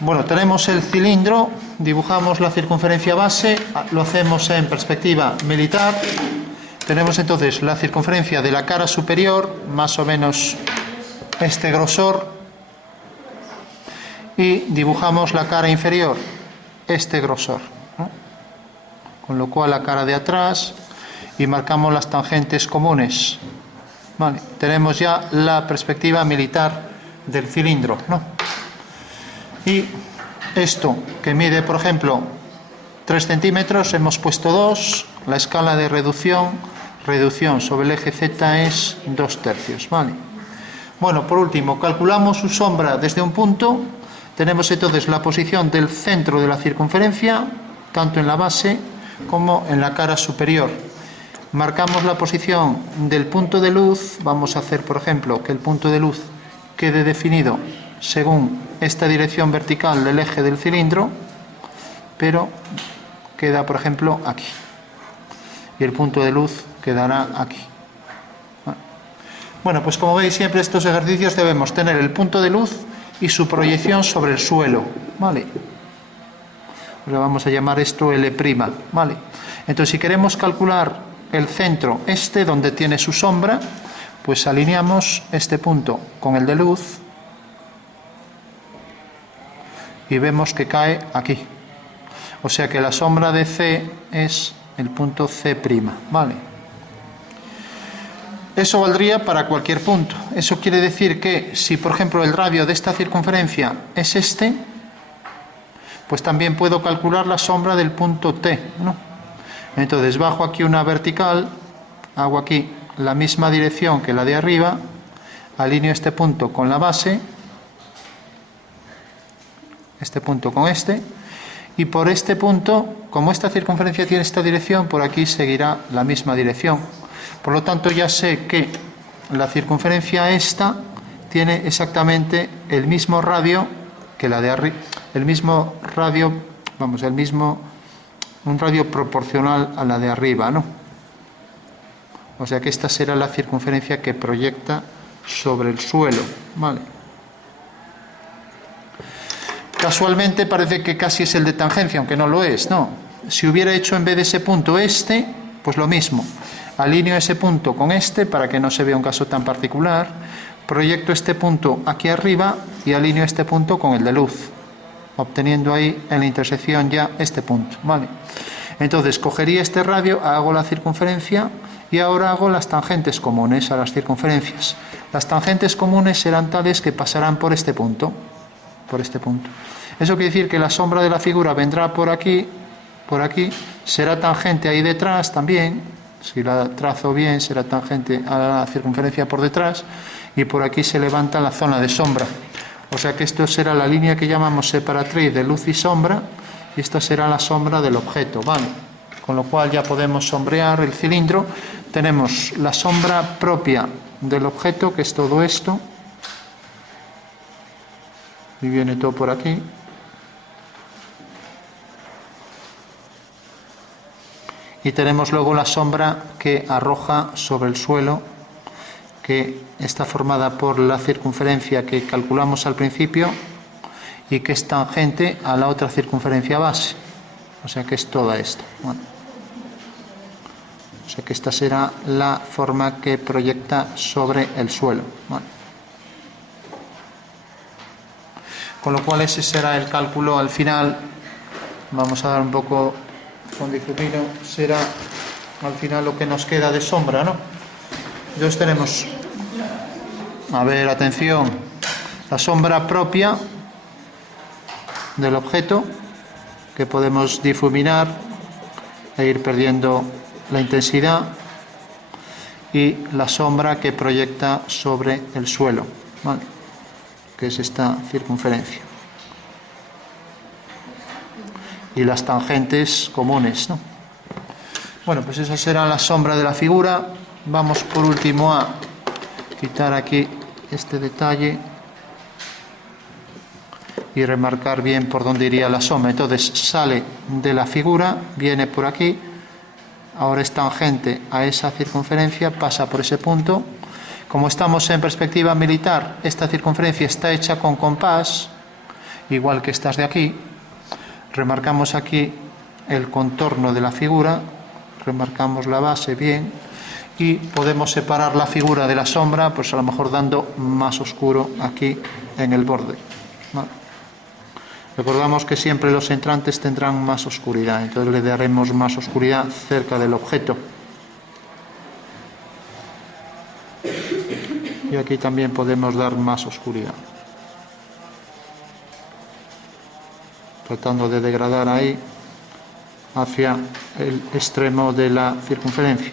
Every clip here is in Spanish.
Bueno, tenemos el cilindro, dibujamos la circunferencia base, lo hacemos en perspectiva militar. Tenemos entonces la circunferencia de la cara superior, más o menos este grosor, y dibujamos la cara inferior, este grosor, ¿no? Con lo cual la cara de atrás, y marcamos las tangentes comunes. Vale, tenemos ya la perspectiva militar del cilindro, ¿no? Y esto que mide, por ejemplo, 3 centímetros, hemos puesto 2, la escala de reducción sobre el eje Z es 2/3, ¿vale? Bueno, por último, calculamos su sombra desde un punto. Tenemos entonces la posición del centro de la circunferencia, tanto en la base como en la cara superior. Marcamos la posición del punto de luz. Vamos a hacer, por ejemplo, que el punto de luz quede definido según esta dirección vertical del eje del cilindro, pero queda, por ejemplo, aquí. Y el punto de luz quedará aquí. Bueno, pues como veis, siempre estos ejercicios debemos tener el punto de luz y su proyección sobre el suelo, ¿vale? Le vamos a llamar esto L', ¿vale? Entonces, si queremos calcular el centro este, donde tiene su sombra, pues alineamos este punto con el de luz y vemos que cae aquí. O sea que la sombra de C es el punto C', ¿vale? Eso valdría para cualquier punto. Eso quiere decir que si, por ejemplo, el radio de esta circunferencia es este, pues también puedo calcular la sombra del punto T, ¿no? Entonces bajo aquí una vertical, hago aquí la misma dirección que la de arriba, alineo este punto con la base, este punto con este, y por este punto, como esta circunferencia tiene esta dirección, por aquí seguirá la misma dirección. Por lo tanto, ya sé que la circunferencia esta tiene exactamente el mismo radio que la de arriba, un radio proporcional a la de arriba, ¿no? O sea que esta será la circunferencia que proyecta sobre el suelo, ¿vale? Casualmente parece que casi es el de tangencia, aunque no lo es, ¿no? Si hubiera hecho en vez de ese punto este, pues lo mismo. Alineo ese punto con este para que no se vea un caso tan particular. Proyecto este punto aquí arriba y alineo este punto con el de luz, obteniendo ahí en la intersección ya este punto, ¿vale? Entonces cogería este radio, hago la circunferencia y ahora hago las tangentes comunes a las circunferencias. Las tangentes comunes serán tales que pasarán por este punto, Eso quiere decir que la sombra de la figura vendrá por aquí, será tangente ahí detrás también, si la trazo bien será tangente a la circunferencia por detrás, y por aquí se levanta la zona de sombra. O sea que esto será la línea que llamamos separatriz de luz y sombra, y esta será la sombra del objeto, ¿vale? Con lo cual ya podemos sombrear el cilindro. Tenemos la sombra propia del objeto, que es todo esto, y viene todo por aquí. Y tenemos luego la sombra que arroja sobre el suelo, que está formada por la circunferencia que calculamos al principio y que es tangente a la otra circunferencia base. O sea que es toda esta. Bueno. O sea que esta será la forma que proyecta sobre el suelo. Bueno. Con lo cual ese será el cálculo al final. Vamos a dar un poco con difumino, será al final lo que nos queda de sombra, ¿no? Entonces tenemos, a ver, atención, la sombra propia del objeto, que podemos difuminar e ir perdiendo la intensidad, y la sombra que proyecta sobre el suelo, ¿vale? Que es esta circunferencia. Y las tangentes comunes, ¿no? Bueno, pues esa será la sombra de la figura. Vamos por último a quitar aquí este detalle y remarcar bien por dónde iría la sombra. Entonces sale de la figura, viene por aquí, ahora es tangente a esa circunferencia, pasa por ese punto. Como estamos en perspectiva militar, esta circunferencia está hecha con compás, igual que estas de aquí. Remarcamos aquí el contorno de la figura, remarcamos la base bien y podemos separar la figura de la sombra, pues a lo mejor dando más oscuro aquí en el borde. ¿Vale? Recordamos que siempre los entrantes tendrán más oscuridad, entonces le daremos más oscuridad cerca del objeto. Y aquí también podemos dar más oscuridad, tratando de degradar ahí hacia el extremo de la circunferencia.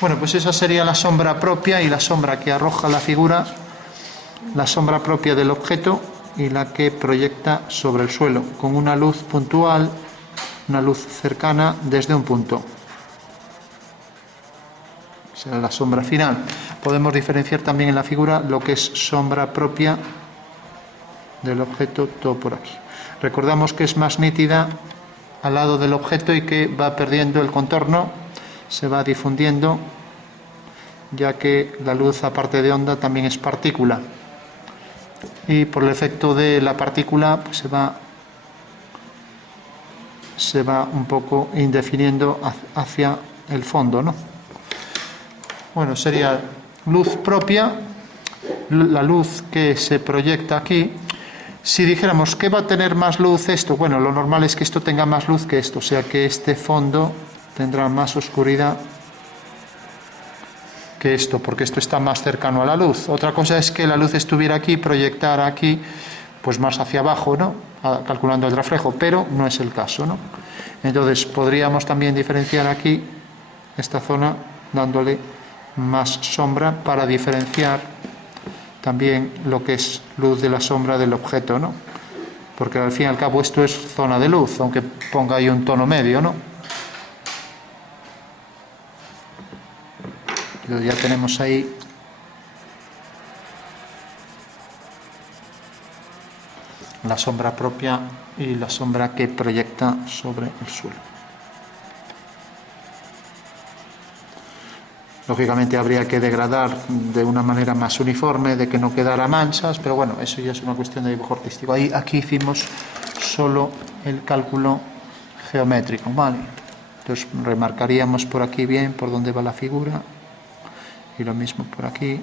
Bueno, pues esa sería la sombra propia y la sombra que arroja la figura, la sombra propia del objeto y la que proyecta sobre el suelo, con una luz puntual, una luz cercana desde un punto. Será la sombra final. Podemos diferenciar también en la figura lo que es sombra propia del objeto, todo por aquí. Recordamos que es más nítida al lado del objeto y que va perdiendo el contorno, se va difundiendo, ya que la luz, aparte de onda, también es partícula. Y por el efecto de la partícula pues se va un poco indefiniendo hacia el fondo, ¿no? Bueno, sería luz propia, la luz que se proyecta aquí. Si dijéramos que va a tener más luz esto, bueno, lo normal es que esto tenga más luz que esto, o sea que este fondo tendrá más oscuridad que esto, porque esto está más cercano a la luz. Otra cosa es que la luz estuviera aquí, proyectara aquí, pues más hacia abajo, ¿no? Calculando el reflejo, pero no es el caso, ¿no? Entonces podríamos también diferenciar aquí esta zona dándole más sombra para diferenciar también lo que es luz de la sombra del objeto, ¿no? Porque al fin y al cabo esto es zona de luz, aunque ponga ahí un tono medio, ¿no? Ya tenemos ahí la sombra propia y la sombra que proyecta sobre el suelo. Lógicamente habría que degradar de una manera más uniforme, de que no quedara manchas, pero bueno, eso ya es una cuestión de dibujo artístico. Aquí hicimos solo el cálculo geométrico, ¿vale? Entonces remarcaríamos por aquí bien por dónde va la figura. Y lo mismo por aquí.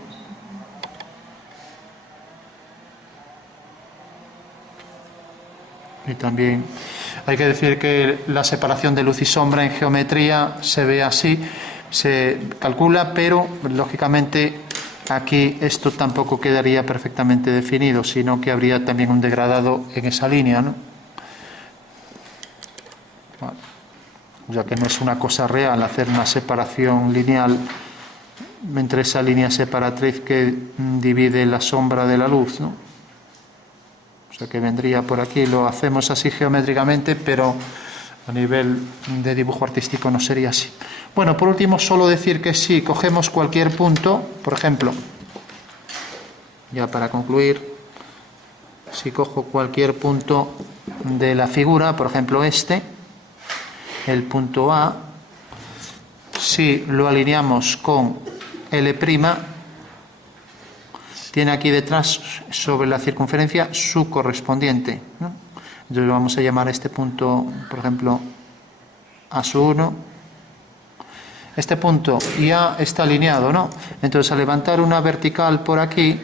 Y también hay que decir que la separación de luz y sombra en geometría se ve así, se calcula, pero lógicamente aquí esto tampoco quedaría perfectamente definido, sino que habría también un degradado en esa línea, ¿no? Vale. Ya que no es una cosa real hacer una separación lineal entre esa línea separatriz que divide la sombra de la luz, ¿no? O sea que vendría por aquí, lo hacemos así geométricamente, pero a nivel de dibujo artístico no sería así. Bueno, por último, solo decir que si cogemos cualquier punto, por ejemplo, ya para concluir, si cojo cualquier punto de la figura, por ejemplo este, el punto A, si lo alineamos con L', tiene aquí detrás sobre la circunferencia su correspondiente, ¿no? Entonces vamos a llamar a este punto, por ejemplo, A'1. Este punto ya está alineado, ¿no? Entonces al levantar una vertical por aquí,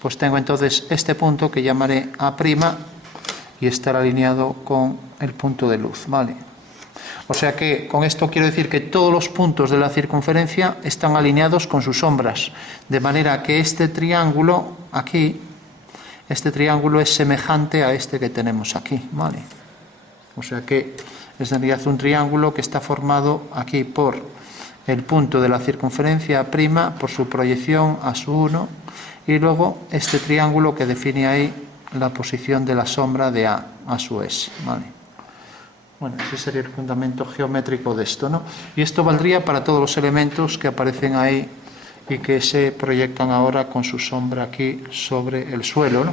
pues tengo entonces este punto que llamaré A' y estará alineado con el punto de luz, ¿vale? O sea que con esto quiero decir que todos los puntos de la circunferencia están alineados con sus sombras, de manera que este triángulo aquí, este triángulo es semejante a este que tenemos aquí, ¿vale? O sea que es en realidad un triángulo que está formado aquí por el punto de la circunferencia A', por su proyección A'1, y luego este triángulo que define ahí la posición de la sombra de A'(S), ¿vale? Bueno, ese sería el fundamento geométrico de esto, ¿no? Y esto valdría para todos los elementos que aparecen ahí y que se proyectan ahora con su sombra aquí sobre el suelo, ¿no?